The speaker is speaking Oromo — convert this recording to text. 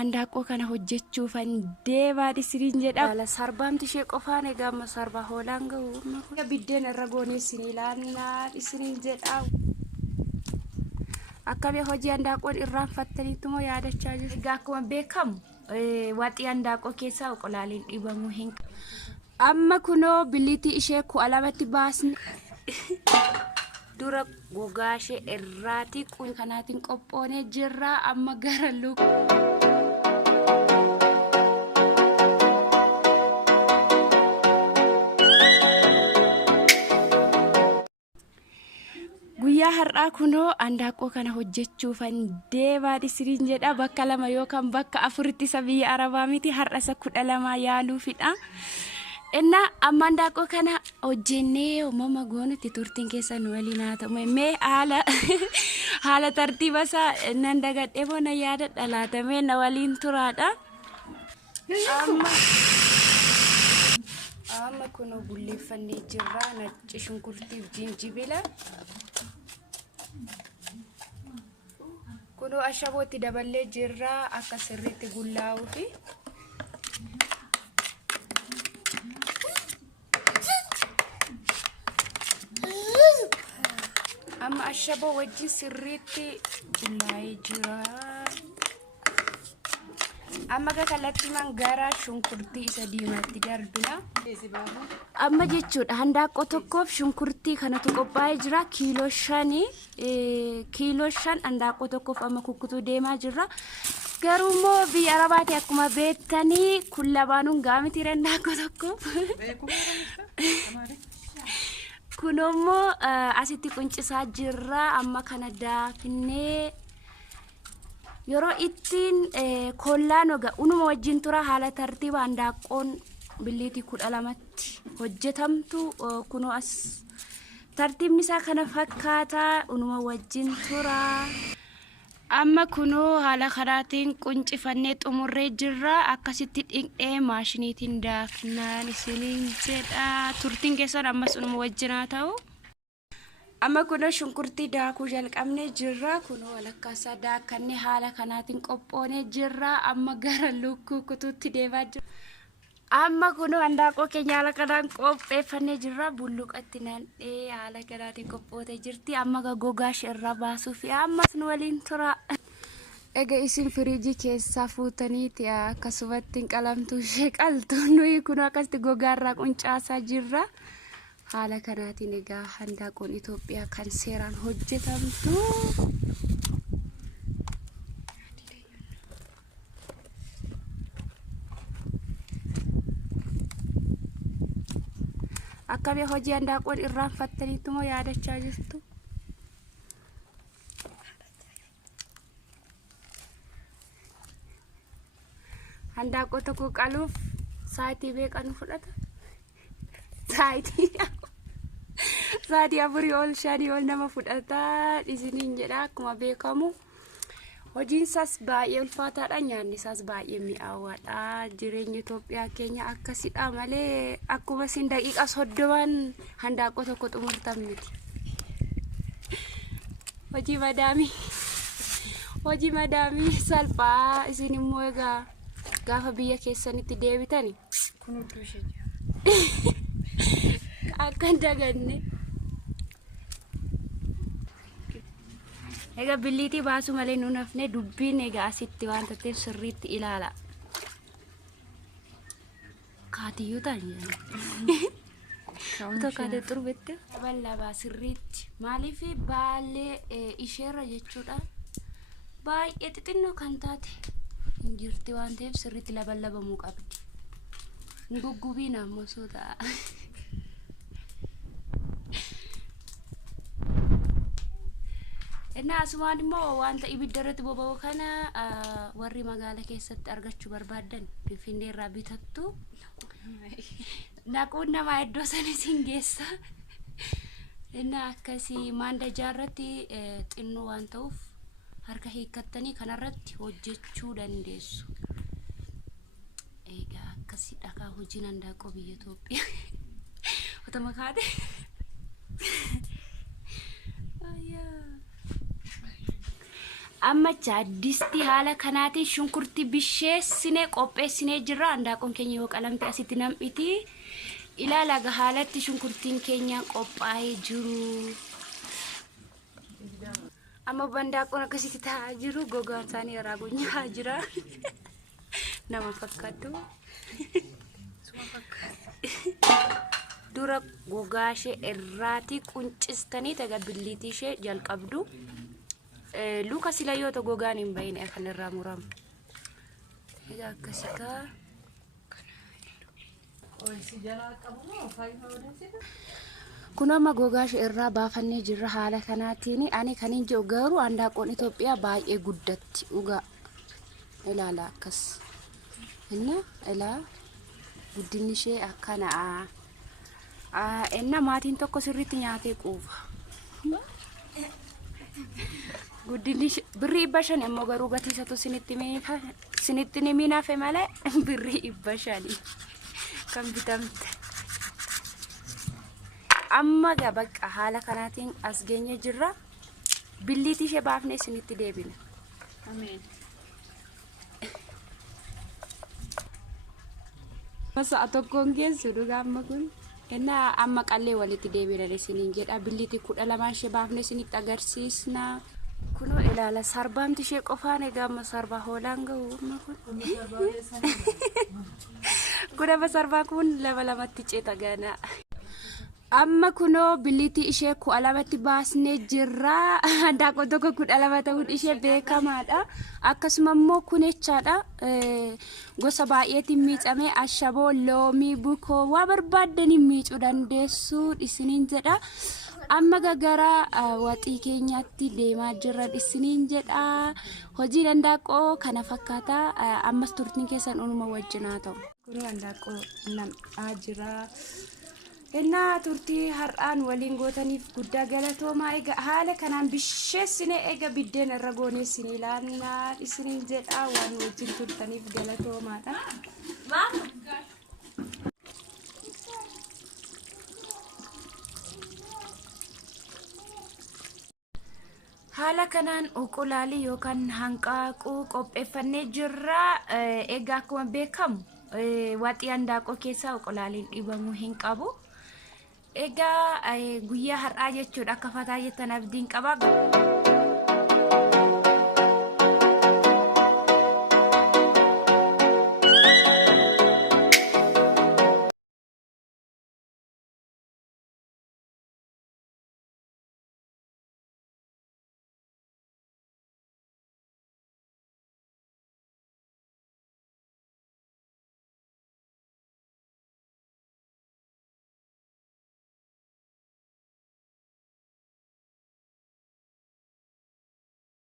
andaaqoo kana hojjechuufan deebaadhi siriin jedha. Haala sarbaamti ishee qofaan egaa amma sarbaa hoolaan ga'u biddeen irra goonee isin ilaallaa isiniin jedha. Akkami hojii andaaqoon irraanfattaniitu moo yaadachaa jirtu? Egaa akkuma beekamu waxii andaaqoo keessaa oqolaaliin dhibamuu hin qabu. Amma kunoo biliitii ishee 12tti baasni. Dura gogaa ishee irraati kanaatiin qophoonee jirra. Amma gara guyyaa har'aa kunoo andaaqoo kana hojjechuufan deebaadhi siriin jedha. Bakka 2 yookaan bakka 4tti isa biyya Arabaa miti, har'a isa 12 yaaluufidha. Inna amma andaaqoo kana hojjennee uumama goonutti turtiin keessa nu waliin haa ta'u. Mee haala tartiiba isaa nan dagadhee moo nan yaadadha laatamee na waliin turaadha. Amma kunoo bulleeffannee jirra. Nacci shunkurtiif jinjibila. Kunoo ashabootti daballee jirra akka sirriitti gullaa'uufi. Amma ashaboo wajjin sirriitti gullaa'ee jira. Amma kallattiimaan gara shunkurtii isa diimaatti darbina. Amma jechuudha handaaqoo tokkoof shunkurtii kanatu qophaa'ee jira. Kiiloo 5 handaaqoo tokkoof amma kukkutuu deemaa jirra. Garuu immoo biyya Arabaatti akkuma beektanii kun labaanuun gaamiti handaaqoo tokkoof. Kunommoo asitti quncisaa jirra. Amma kana daafinee yeroo ittiin kollaan oga unuma wajjin tura. Haala tartiiba handaaqoon biliitii 12tti hojjetamtu kunoo as tartiibni isaa kana fakkaata. Unuma wajjin tura. Amma kunoo haala kanaatiin quncifannee xumurree jirra. Akkasitti dhiqnee maashiniitiin daaknaan isiniin jedha. Turtiin keessan ammas unuma wajjin haa ta'u. Amma kunoo shunkurtii daakuu jalqabnee jirra. Kunoo walakkaasaa daakannee haala kanaatiin qophoonee jirra. Amma gara lukkuu kutuutti deemaa jirra. Amma kunoo handaaqoo keenya haala kanaan qopheeffannee jirra. Bulluqatti naannee haala kanaatiin qophootee jirti. Amma gogaa ishee irraa baasuufi ammas nu waliin tura. Egaa isin firiijii keessaa fuutaniiti akkasumatti hin qalamtu ishee qaltu. Nuyi kunoo akkasitti gogaa irraa quncaasaa jirra. Haala kanaatiin egaa handaaqoon Itoophiyaa kan seeraan hojjetamtu. Akkami hojii handaaqoon irraanfattaniitu moo yaadachaa jirtu? Handaaqoo tokko qaluuf sa'aatii meeqa nu fudhata? Sa'aatii 4 ol 5 ol nama fudhata isiniin jedha. Akkuma beekamu hojiin isaas baay'ee ulfaataadha. Nyaanni isaas baay'ee mi'aawaadha. Jireenya Itoophiyaa keenya akkasidha malee akkuma isin daqiiqa 30 handaaqoo tokko xumurtan miti. Hojii madaamii salphaa. Isin immoo egaa gaafa biyya keessanitti deebitani kunuutu ishee akkan daganne. Egaa biliitii baasuu malee nuun hafne dubbiin egaa asitti waan ta'eef sirriitti ilaala. Kaatiyyuu taa'anii tokko turbette bal'aa sirriitti maaliif baalee isheerra jechuudha. Baay'ee xixinnoo kan taate hin jirti waan ta'eef sirriitti labalabamuu qabdi. Nguggubiin ammoo soota. Inna asumaan immoo wanta ibidda irratti boba'u kana warri magaala keessatti argachuu barbaadan Finfinnee irraa bitattu. Naquun nama iddoo sana isin geessa. Inna akkasii maandajaa irratti xinnoo waan ta'uuf harka hiikkattanii kanarratti hojjechuu dandeessu. Egaa akkasii dhagaa hojiin handaaqoo biyya Itoophiyaa. Otama kaate. amma disti haala kanaatiin shunkurtii bisheessinee qopheessinee jirra. Handaaqoon keenya yoo qalamte asitti nam'iti. Ilaala haalatti shunkurtiin keenya qophaa'ee jiru. Amma handaaqoon akkasitti taa'aa jiru. Gogaan isaanii irraa gonyaa jira. Nama fakkaatu. Dura gogaa ishee irraati quncistanii taga billiitii ishee jalqabdu. Luka sila yoo ta'u gogaan hin bayne kan irraa muramu. Egaa akkasitaa. Kun amma gogaa ishee irraa baafannee jirra haala kanaatiin. Ani kan hin jiru garuu handaaqoon Itoophiyaa baay'ee guddatti dhugaa. Ilaala akkas. Inna ilaa guddinni ishee akkana. Enna maatiin tokko sirriitti nyaatee quufa. Guddinni birrii 500 immoo garuu gatiisatu sinitti ni minaafe malee birrii 500 kan bitamte. Amma bakka haala kanaatiin as geenye jirra. Billiitii ishee baafnee sinitti deebina. Ameen. Masa tokkoon geessu dhugaa amma kun. Enna amma qallee walitti deebina isiniin jedha. Billiitii 12 ishee baafnee sinitti agarsiisna. Kuno ilaala sarbaamti ishee qofaan egaa amma sarbaa hoolaan ga'u amma kun. Kun amma sarbaa kun lamatti ceeta gana. Amma kuno billiitii ishee 12tti baasnee jirra. Handaaqoon tokko 12 ta'uun ishee beekamaadha. Akkasuma immoo kunechaadha. Gosa baay'eetiin miicamee ashaboo, loomii, bukoo waa barbaadanii miicuu dandeessu isiniin jedha. Amma gara waxii keenyaatti deemaa jirra isiniin jedha. Hojii handaaqoo kana fakkaata. Ammas turtiin keessan unuma wajjinaa ta'u. Kun handaaqoo nam'aa jira. Enna turtii har'aan waliin gootaniif guddaa galatoomaa. Egaa haala kanaan bisheessine egaa biddeen irra gooneessine ilaannaa isiniin jedha. Waan wajjin turtaniif galatoomaadha. Haala kanaan oqolaalii yookaan hanqaaquu qopheeffannee jirra. Egaa akkuma beekamu waxii handaaqoo keessaa oqolaaliin dhibamuu hin qabu. Egaa guyyaa har'aa jechuudha akka fataa jettan abdiin qaba.